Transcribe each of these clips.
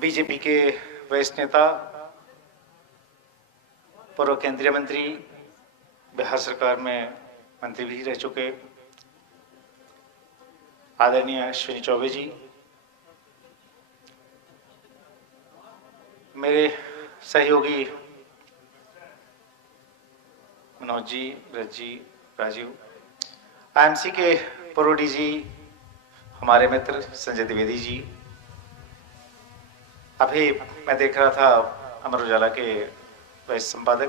BJP के वरिष्ठ नेता, पूर्व केंद्रीय मंत्री, बिहार सरकार में मंत्री भी रह चुके आदरणीय अश्विनी चौबे जी, मेरे सहयोगी मनोज जी, ब्रज जी, राजीव, आईएमसी के पूर्व डीजी हमारे मित्र संजय द्विवेदी जी। अभी मैं देख रहा था अमर उजाला के वाइस संपादक,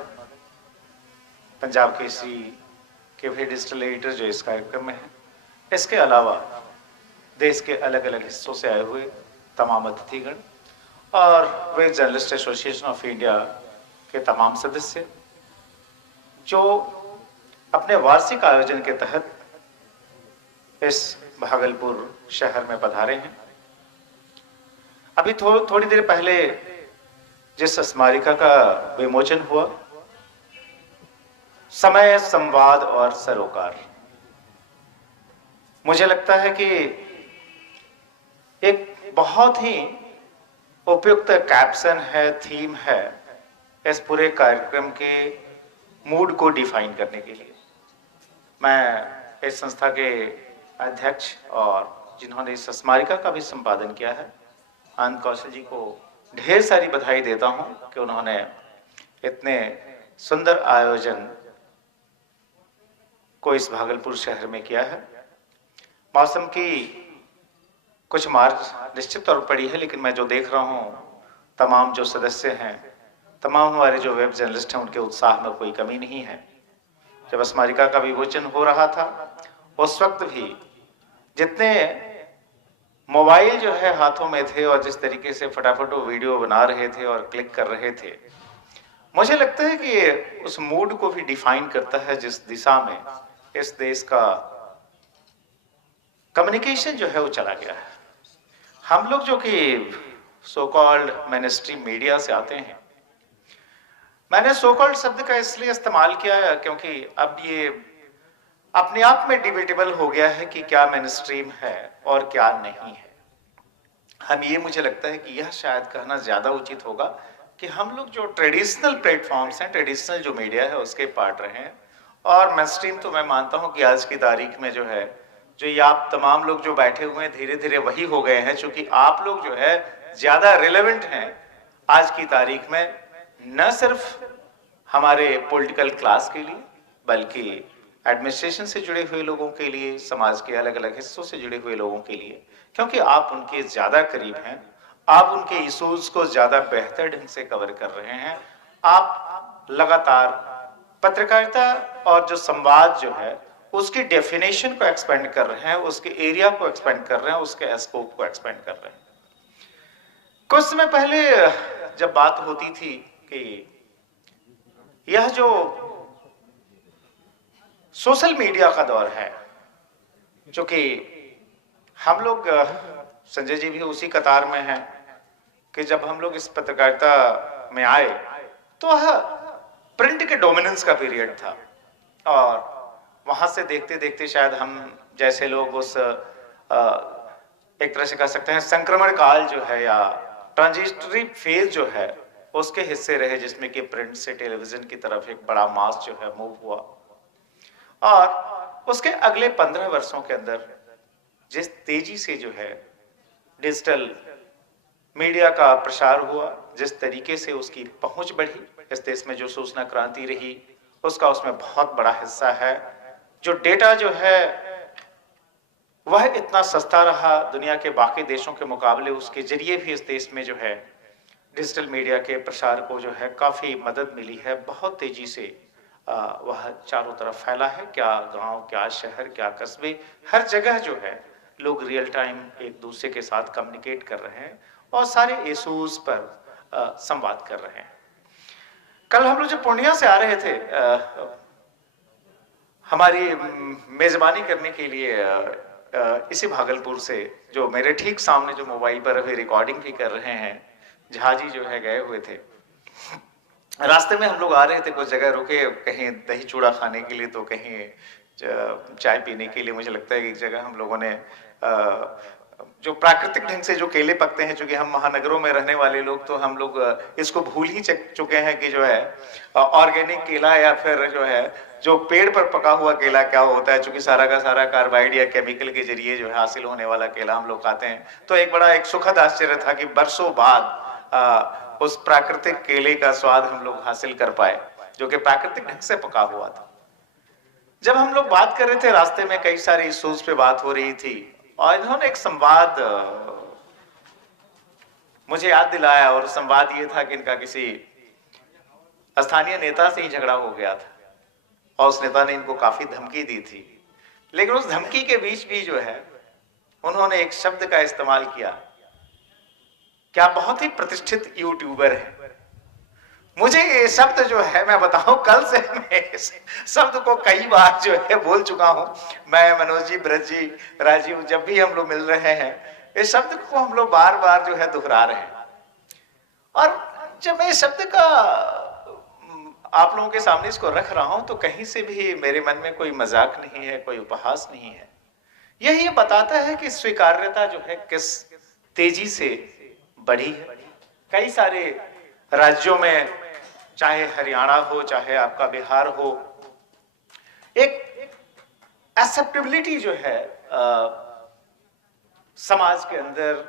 पंजाब केसरी के भी डिजिटल एडिटर जो इस कार्यक्रम में है। इसके अलावा देश के अलग अलग हिस्सों से आए हुए तमाम अतिथिगण और वे जर्नलिस्ट एसोसिएशन ऑफ इंडिया के तमाम सदस्य जो अपने वार्षिक आयोजन के तहत इस भागलपुर शहर में पधारे हैं। अभी थोड़ी देर पहले जिस स्मारिका का विमोचन हुआ, समय, संवाद और सरोकार, मुझे लगता है कि एक बहुत ही उपयुक्त कैप्शन है, थीम है इस पूरे कार्यक्रम के मूड को डिफाइन करने के लिए। मैं इस संस्था के अध्यक्ष और जिन्होंने इस स्मारिका का भी संपादन किया है, आनंद कौशल जी को ढेर सारी बधाई देता हूं कि उन्होंने इतने सुंदर आयोजन को इस भागलपुर शहर में किया है। मौसम की कुछ मार्च निश्चित तौर पर पड़ी है, लेकिन मैं जो देख रहा हूं, तमाम जो सदस्य हैं, तमाम हमारे जो वेब जर्नलिस्ट हैं, उनके उत्साह में कोई कमी नहीं है। जब स्मारिका का विमोचन हो रहा था उस वक्त भी जितने मोबाइल जो है हाथों में थे और जिस तरीके से फटाफट वो वीडियो बना रहे थे और क्लिक कर रहे थे, मुझे लगता है कि उस मूड को भी डिफाइन करता है जिस दिशा में इस देश का कम्युनिकेशन जो है वो चला गया है। हम लोग जो कि सो कॉल्ड मेनस्ट्रीम मीडिया से आते हैं, मैंने सो कॉल्ड शब्द का इसलिए इस्तेमाल किया क्योंकि अब ये अपने आप में डिबेटेबल हो गया है कि क्या मेनस्ट्रीम है और क्या नहीं है। मुझे लगता है कि यह शायद कहना ज्यादा उचित होगा कि हम लोग जो ट्रेडिशनल प्लेटफॉर्म्स हैं, ट्रेडिशनल जो मीडिया है उसके पार्ट रहे हैं, और मेनस्ट्रीम तो मैं मानता हूं कि आज की तारीख में जो है, जो ये आप तमाम लोग जो बैठे हुए हैं, धीरे धीरे वही हो गए हैं, क्योंकि आप लोग जो है ज्यादा रिलेवेंट हैं आज की तारीख में, न सिर्फ हमारे पॉलिटिकल क्लास के लिए बल्कि एडमिनिस्ट्रेशन से जुड़े हुए लोगों के लिए, समाज के अलग अलग हिस्सों से जुड़े हुए लोगों के लिए, क्योंकि आप उनके ज्यादा करीब हैं, आप उनके इश्यूज को ज्यादा बेहतर ढंग से कवर कर रहे हैं। आप लगातार पत्रकारिता और जो संवाद जो है उसकी डेफिनेशन को एक्सपेंड कर रहे हैं, उसके एरिया को एक्सपेंड कर रहे हैं, उसके स्कोप को एक्सपेंड कर रहे हैं। कुछ समय पहले जब बात होती थी कि यह जो सोशल मीडिया का दौर है, जो कि हम लोग, संजय जी भी उसी कतार में हैं कि जब हम लोग इस पत्रकारिता में आए तो वह प्रिंट के डोमिनेंस का पीरियड था, और वहां से देखते देखते शायद हम जैसे लोग उस एक तरह से कह सकते हैं संक्रमण काल जो है या ट्रांजिटरी फेज जो है उसके हिस्से रहे, जिसमें कि प्रिंट से टेलीविजन की तरफ एक बड़ा मास जो है मूव हुआ। और उसके अगले 15 वर्षों के अंदर जिस तेजी से जो है डिजिटल मीडिया का प्रसार हुआ, जिस तरीके से उसकी पहुंच बढ़ी, इस देश में जो सूचना क्रांति रही उसका उसमें बहुत बड़ा हिस्सा है। जो डेटा जो है वह इतना सस्ता रहा दुनिया के बाकी देशों के मुकाबले, उसके जरिए भी इस देश में जो है डिजिटल मीडिया के प्रसार को जो है काफी मदद मिली है। बहुत तेजी से वह चारों तरफ फैला है, क्या गांव, क्या शहर, क्या कस्बे, हर जगह जो है लोग रियल टाइम एक दूसरे के साथ कम्युनिकेट कर रहे हैं और सारे इशूज पर संवाद कर रहे हैं। कल हम लोग जब पूर्णिया से आ रहे थे, हमारी मेजबानी करने के लिए इसी भागलपुर से, जो मेरे ठीक सामने जो मोबाइल पर अभी रिकॉर्डिंग भी कर रहे हैं, झाजी जो है गए हुए थे। रास्ते में हम लोग आ रहे थे, कुछ जगह रुके, कहीं दही चूड़ा खाने के लिए तो कहीं चाय पीने के लिए। मुझे लगता है कि एक जगह हम लोगों ने जो प्राकृतिक ढंग से जो केले पकते हैं, चूंकि हम महानगरों में रहने वाले लोग तो हम लोग इसको भूल ही चुके हैं कि जो है ऑर्गेनिक केला या फिर जो है जो पेड़ पर पका हुआ केला क्या होता है, चूंकि सारा का सारा कार्बाइड या केमिकल के जरिए जो है हासिल होने वाला केला हम लोग खाते हैं। तो एक बड़ा एक सुखद आश्चर्य था कि बरसों बाद उस प्राकृतिक केले का स्वाद हम लोग हासिल कर पाए जो कि प्राकृतिक ढंग से पका हुआ था। जब हम लोग बात कर रहे थे, रास्ते में कई सारी इश्यूज पे बात हो रही थी और इन्होंने एक संवाद मुझे याद दिलाया, और संवाद ये था कि इनका किसी स्थानीय नेता से ही झगड़ा हो गया था और उस नेता ने इनको काफी धमकी दी थी। लेकिन उस धमकी के बीच भी जो है उन्होंने एक शब्द का इस्तेमाल किया। क्या बहुत ही प्रतिष्ठित यूट्यूबर है। मुझे ये शब्द जो है मैं बताऊं, कल से मैं इस शब्द को कई बार जो है बोल चुका हूं। मैं, मनोज जी, ब्रज जी, राजीव, जब भी हम लोग मिल रहे हैं इस शब्द को हम लोग बार बार जो है दोहरा रहे हैं। और जब मैं इस शब्द का आप लोगों के सामने इसको रख रहा हूं तो कहीं से भी मेरे मन में कोई मजाक नहीं है, कोई उपहास नहीं है। यही बताता है कि स्वीकार्यता जो है किस तेजी से बढ़ी है। कई सारे राज्यों में, चाहे हरियाणा हो, चाहे आपका बिहार हो, एक एक्सेप्टेबिलिटी जो है समाज के अंदर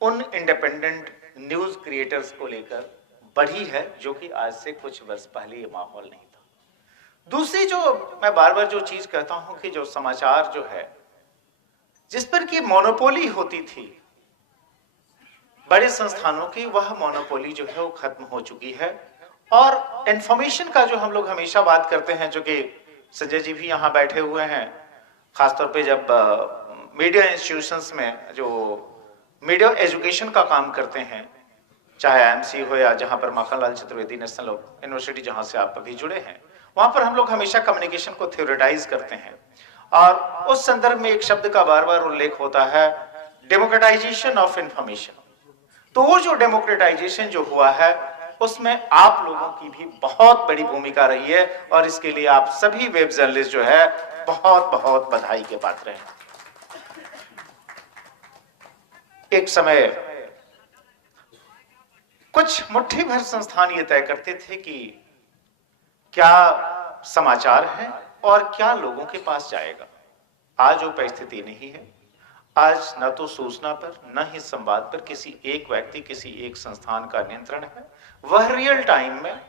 उन इंडिपेंडेंट न्यूज क्रिएटर्स को लेकर बढ़ी है जो कि आज से कुछ वर्ष पहले ये माहौल नहीं था। दूसरी जो मैं बार बार जो चीज कहता हूं कि जो समाचार जो है जिस पर की मोनोपोली होती थी बड़े संस्थानों की, वह मोनोपोली जो है वो खत्म हो चुकी है। और इंफॉर्मेशन का जो हम लोग हमेशा बात करते हैं, जो कि संजय जी भी यहाँ बैठे हुए हैं, खासतौर पे जब मीडिया इंस्टीट्यूशंस में जो मीडिया एजुकेशन का काम करते हैं, चाहे आईएमसी हो या जहाँ पर माखनलाल चतुर्वेदी नेशनल यूनिवर्सिटी जहाँ से आप अभी जुड़े हैं, वहाँ पर हम लोग हमेशा कम्युनिकेशन को थ्योरेटाइज करते हैं। और उस संदर्भ में एक शब्द का बार बार उल्लेख होता है, डेमोक्रेटाइजेशन ऑफ इंफॉर्मेशन। तो वो जो डेमोक्रेटाइजेशन जो हुआ है उसमें आप लोगों की भी बहुत बड़ी भूमिका रही है और इसके लिए आप सभी वेब जर्नलिस्ट जो है बहुत बहुत बधाई के पात्र हैं। एक समय कुछ मुट्ठी भर संस्थान ये तय करते थे कि क्या समाचार है और क्या लोगों के पास जाएगा। आज वो परिस्थिति नहीं है। आज न तो सूचना पर न ही संवाद पर किसी एक व्यक्ति, किसी एक संस्थान का नियंत्रण है। वह रियल टाइम में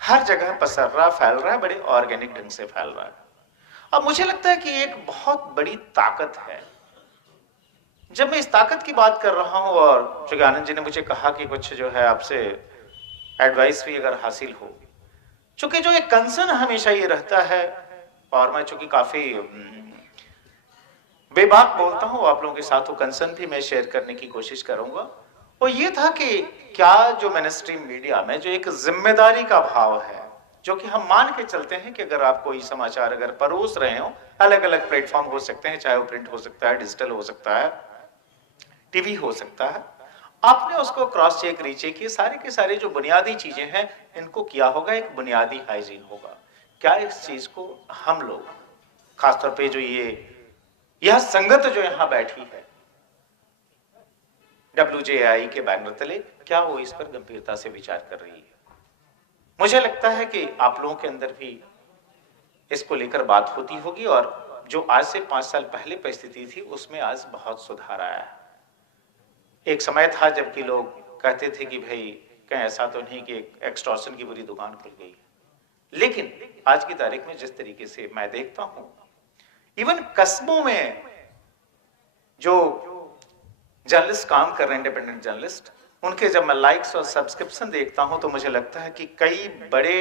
हर जगह पसर रहा, फैल रहा है, बड़े ऑर्गेनिक ढंग से फैल रहा है। अब मुझे लगता है कि एक बहुत बड़ी ताकत है। जब मैं इस ताकत की बात कर रहा हूं, और चूंकि आनंद जी ने मुझे कहा कि कुछ जो है आपसे एडवाइस भी अगर हासिल हो, चूंकि जो एक कंसर्न हमेशा ये रहता है, और मैं चूंकि काफी बेबाक बोलता हूं आप लोगों के साथ, वो कंसर्न भी मैं शेयर करने की कोशिश करूंगा। वो ये था कि क्या जो मेनस्ट्रीम मीडिया में जो एक जिम्मेदारी का भाव है, जो कि हम मान के चलते हैं कि अगर आप कोई समाचार अगर परोस रहे हो, अलग अलग प्लेटफॉर्म हो सकते हैं, चाहे वो प्रिंट हो सकता है, डिजिटल हो सकता है, टीवी हो सकता है, आपने उसको क्रॉस चेक, रीचेक, ये सारे के सारे जो बुनियादी चीजें हैं इनको किया होगा। एक बुनियादी हाइजीन होगा। क्या इस चीज को हम लोग, खासतौर पर जो यह संगत जो यहां बैठी है WJAI के बैनर तले, क्या वो इस पर गंभीरता से विचार कर रही है? मुझे लगता है कि आप लोगों के अंदर भी इसको लेकर बात होती होगी, और जो आज से 5 साल पहले परिस्थिति थी उसमें आज बहुत सुधार आया है। एक समय था जबकि लोग कहते थे कि भाई कहीं ऐसा तो नहीं कि एक्सटॉर्शन की बुरी दुकान खुल गई, लेकिन आज की तारीख में जिस तरीके से मैं देखता हूं, इवन कस्बों में जो जर्नलिस्ट काम कर रहे हैं, इंडिपेंडेंट जर्नलिस्ट, उनके जब मैं लाइक्स और सब्सक्रिप्शन देखता हूं तो मुझे लगता है कि कई बड़े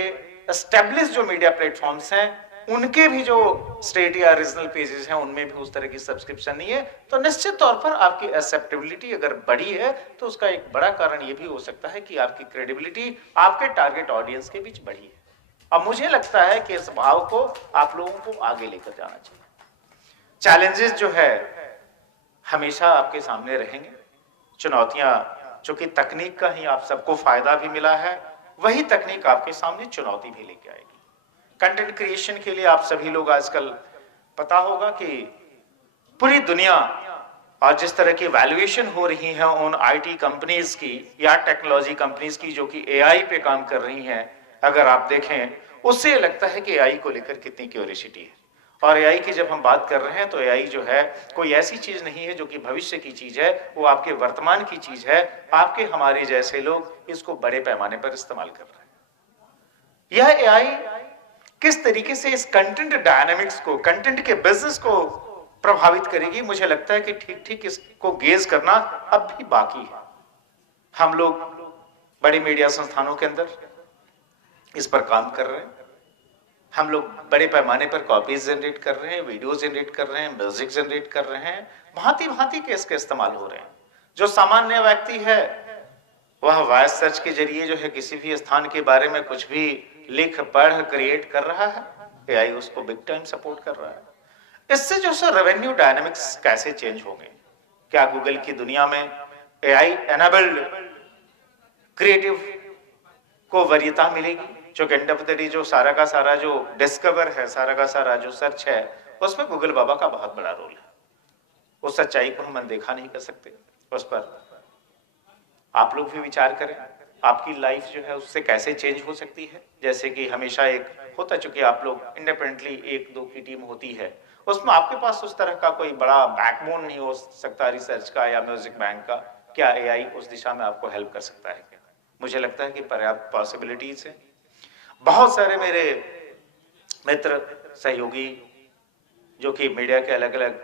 एस्टेब्लिश जो मीडिया प्लेटफॉर्म्स हैं उनके भी जो स्टेट या रीजनल पेजेस हैं उनमें भी उस तरह की सब्सक्रिप्शन नहीं है। तो निश्चित तौर पर आपकी एक्सेप्टेबिलिटी अगर बढ़ी है तो उसका एक बड़ा कारण यह भी हो सकता है कि आपकी क्रेडिबिलिटी आपके टारगेट ऑडियंस के बीच बढ़ी है। अब मुझे लगता है कि इस भाव को आप लोगों को आगे लेकर जाना चाहिए। चैलेंजेस जो है हमेशा आपके सामने रहेंगे। चुनौतियां, चूंकि तकनीक का ही आप सबको फायदा भी मिला है, वही तकनीक आपके सामने चुनौती भी लेके आएगी। कंटेंट क्रिएशन के लिए आप सभी लोग आजकल पता होगा कि पूरी दुनिया और जिस तरह की वैल्यूएशन हो रही है उन आईटी कंपनीज की या टेक्नोलॉजी कंपनीज की जो कि एआई पे काम कर रही हैं, अगर आप देखें उससे लगता है कि एआई को लेकर कितनी क्यूरियोसिटी है। और एआई की जब हम बात कर रहे हैं तो एआई जो है कोई ऐसी चीज नहीं है जो कि भविष्य की चीज है, वो आपके वर्तमान की चीज है। आपके हमारे जैसे लोग इसको बड़े पैमाने पर इस्तेमाल कर रहे हैं। यह एआई किस तरीके से इस कंटेंट डायनामिक्स को, कंटेंट के बिजनेस को प्रभावित करेगी, मुझे लगता है कि ठीक ठीक इसको गेज करना अब भी बाकी है। हम लोग बड़े मीडिया संस्थानों के अंदर इस पर काम कर रहे हैं, हम लोग बड़े पैमाने पर कॉपीज जनरेट कर रहे हैं, वीडियो जनरेट कर रहे हैं, म्यूजिक जनरेट कर रहे हैं, भांति भांति के इसके इस्तेमाल हो रहे हैं। जो सामान्य व्यक्ति है वह वॉइस सर्च के जरिए जो है किसी भी स्थान के बारे में कुछ भी लिख पढ़ क्रिएट कर रहा है, एआई उसको बिग टाइम सपोर्ट कर रहा है। इससे जो सर रेवेन्यू डायनामिक्स कैसे चेंज होंगे? क्या गूगल की दुनिया में एआई एनेबल्ड क्रिएटिव को वरीयता मिलेगी? जो एंड ऑफ द डे जो सारा का सारा जो डिस्कवर है, सारा का सारा जो सर्च है, उसमें गूगल बाबा का बहुत बड़ा रोल है। उस सच्चाई को हम अनदेखा नहीं कर सकते। उस पर आप लोग भी विचार करें, आपकी लाइफ जो है उससे कैसे चेंज हो सकती है। जैसे कि हमेशा एक होता, चूंकि आप लोग इंडिपेंडेंटली एक दो की टीम होती है, उसमें आपके पास उस तरह का कोई बड़ा बैकबोन नहीं हो सकता रिसर्च का या म्यूजिक बैंक का। क्या एआई उस दिशा में आपको हेल्प कर सकता है क्या? मुझे लगता है कि पर्याप्त पॉसिबिलिटीज है। बहुत सारे मेरे मित्र सहयोगी जो कि मीडिया के अलग अलग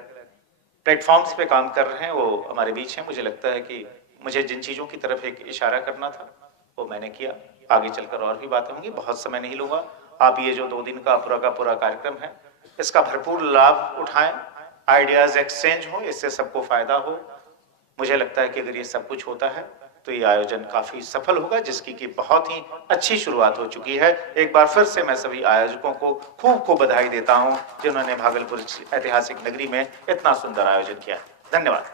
प्लेटफॉर्म्स पे काम कर रहे हैं वो हमारे बीच हैं। मुझे लगता है कि मुझे जिन चीजों की तरफ एक इशारा करना था वो मैंने किया। आगे चलकर और भी बातें होंगी, बहुत समय नहीं लूंगा। आप ये जो 2 दिन का पूरा कार्यक्रम है इसका भरपूर लाभ उठाएं, आइडियाज एक्सचेंज हो, इससे सबको फायदा हो। मुझे लगता है कि अगर ये सब कुछ होता है तो ये आयोजन काफी सफल होगा, जिसकी कि बहुत ही अच्छी शुरुआत हो चुकी है। एक बार फिर से मैं सभी आयोजकों को खूब खूब बधाई देता हूं जिन्होंने भागलपुर ऐतिहासिक नगरी में इतना सुंदर आयोजन किया। धन्यवाद।